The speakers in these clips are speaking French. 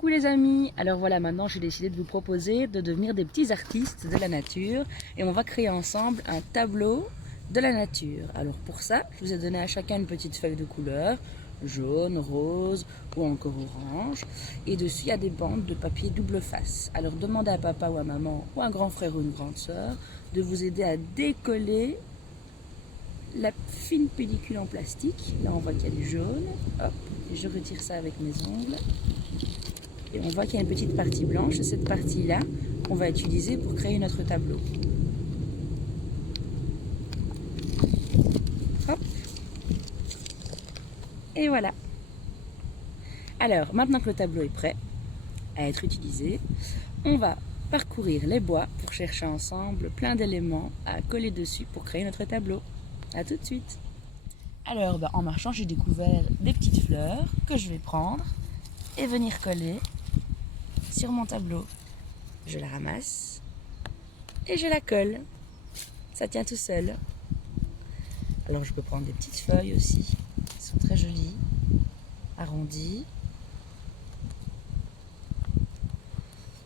Coucou les amis, alors voilà, maintenant j'ai décidé de vous proposer de devenir des petits artistes de la nature et on va créer ensemble un tableau de la nature. Alors pour ça, je vous ai donné à chacun une petite feuille de couleur, jaune, rose ou encore orange, et dessus il y a des bandes de papier double face. Alors demandez à papa ou à maman ou à un grand frère ou une grande soeur de vous aider à décoller la fine pellicule en plastique. Là on voit qu'il y a du jaune, hop, et je retire ça avec mes ongles. Et on voit qu'il y a une petite partie blanche, c'est cette partie-là qu'on va utiliser pour créer notre tableau. Hop. Et voilà. Alors, maintenant que le tableau est prêt à être utilisé, on va parcourir les bois pour chercher ensemble plein d'éléments à coller dessus pour créer notre tableau. A tout de suite. Alors, en marchant, j'ai découvert des petites fleurs que je vais prendre et venir coller sur mon tableau. Je la ramasse et je la colle. Ça tient tout seul. Alors je peux prendre des petites feuilles aussi. Elles sont très jolies, arrondies.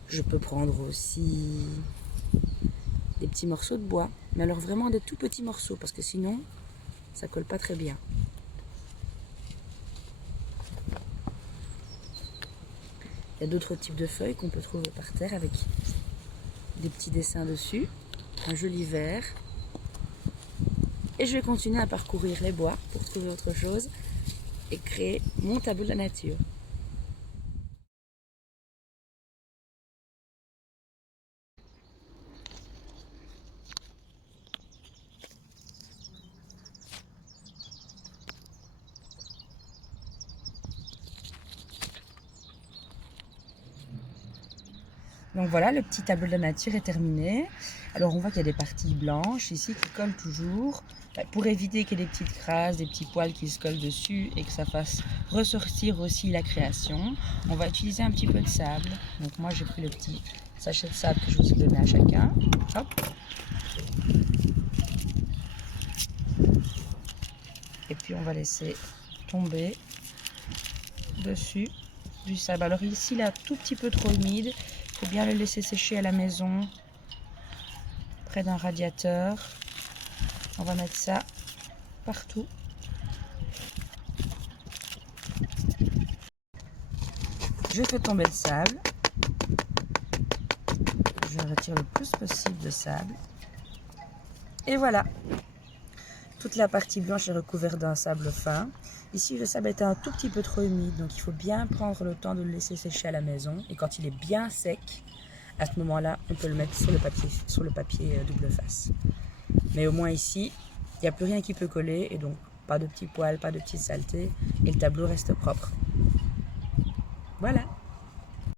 Je peux prendre aussi des petits morceaux de bois. Mais alors vraiment des tout petits morceaux parce que sinon ça colle pas très bien. Il y a d'autres types de feuilles qu'on peut trouver par terre avec des petits dessins dessus, un joli vert. Et je vais continuer à parcourir les bois pour trouver autre chose et créer mon tableau de la nature. Donc voilà, le petit tableau de la nature est terminé. Alors on voit qu'il y a des parties blanches ici qui collent toujours. Pour éviter qu'il y ait des petites crasses, des petits poils qui se collent dessus et que ça fasse ressortir aussi la création, on va utiliser un petit peu de sable. Donc moi j'ai pris le petit sachet de sable que je vous ai donné à chacun. Hop. Et puis on va laisser tomber dessus du sable. Alors ici il est un tout petit peu trop humide. Il faut bien le laisser sécher à la maison, près d'un radiateur. On va mettre ça partout. Je fais tomber le sable. Je retire le plus possible de sable. Et voilà. Toute la partie blanche est recouverte d'un sable fin. Ici, le sable est un tout petit peu trop humide, donc il faut bien prendre le temps de le laisser sécher à la maison. Et quand il est bien sec, à ce moment-là, on peut le mettre sur le papier double face. Mais au moins ici, il n'y a plus rien qui peut coller, et donc pas de petits poils, pas de petites saletés, et le tableau reste propre. Voilà.